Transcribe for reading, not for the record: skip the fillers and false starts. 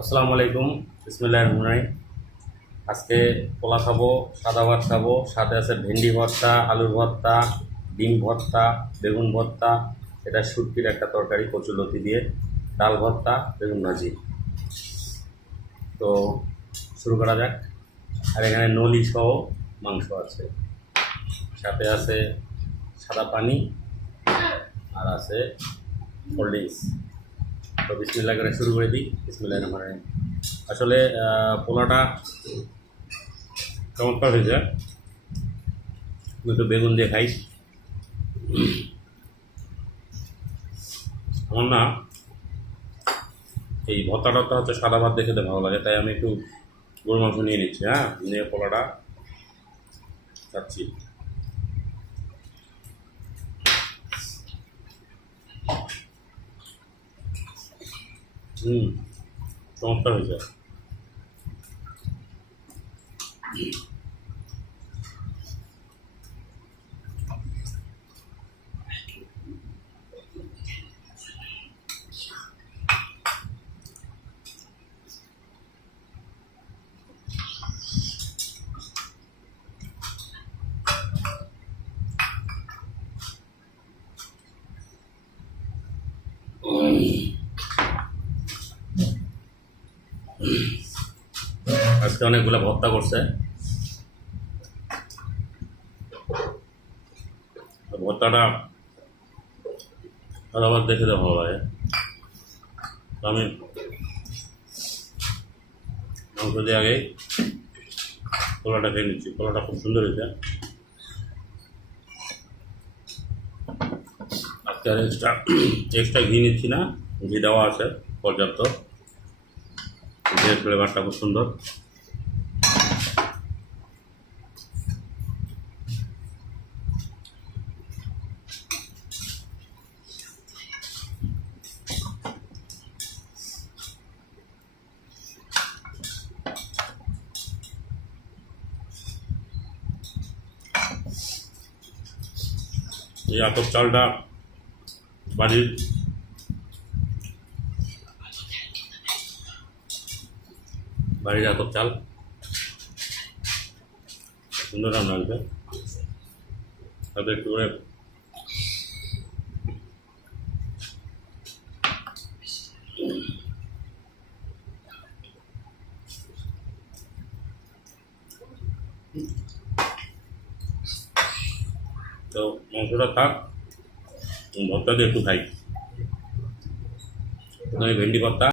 আসসালামু আলাইকুম। বিসমিল্লাহির রহমানির রহিম। আজকে পোলা খাবো, সাদা ভাত খাবো, সাথে আছে ভেন্ডি ভর্তা, আলুর ভর্তা, ডিম ভর্তা, বেগুন ভর্তা, এটা শুটকির একটা তরকারি কচুলতি দিয়ে, ডাল ভর্তা, বেগুন ভাজি। তো শুরু করা যাক। আর এখানে নলি সহ মাংস আছে, সাথে আছে সাদা পানি, আর আছে কোল্ড ড্রিঙ্কস। তো বিসমিল্লাহ করে শুরু করে দিই। বিসমিল্লাহির রহমানির রহিম। আসলে পোলাটা চমৎকার হয়েছে। আমি একটু বেগুন দিয়ে খাই। আমার না এই ভর্তাটা হচ্ছে সাদা ভাত দেখে ভালো লাগে, তাই আমি একটু গরুর মাংস নিয়ে নিচ্ছি। হ্যাঁ, নিয়ে পোলাটা খাচ্ছি। হুম, চমৎকার হয়েছে। আজকে অনেকগুলো ভর্তা করছে। ভর্তাটা সাদা ভাত দেখে ভালো লাগে। তো আমি মাংস দিয়ে আগে পোলাটা খেয়ে নিচ্ছি। পোলাটা খুব সুন্দর হয়েছে। আজকে আর এক্সট্রা ঘি নিচ্ছি না, ঘি দেওয়া আছে পর্যাপ্ত। ঘিয়ের ফ্লেভারটা খুব সুন্দর। এই আতপ চালটা বাড়ির বাড়ির আতপ চাল, সুন্দর রান্না হয়েছে। তাতে একটু করে তো মাংসটা থাক, ভর্তা দিয়ে একটু খাই। প্রথমে ভেন্ডি ভর্তা।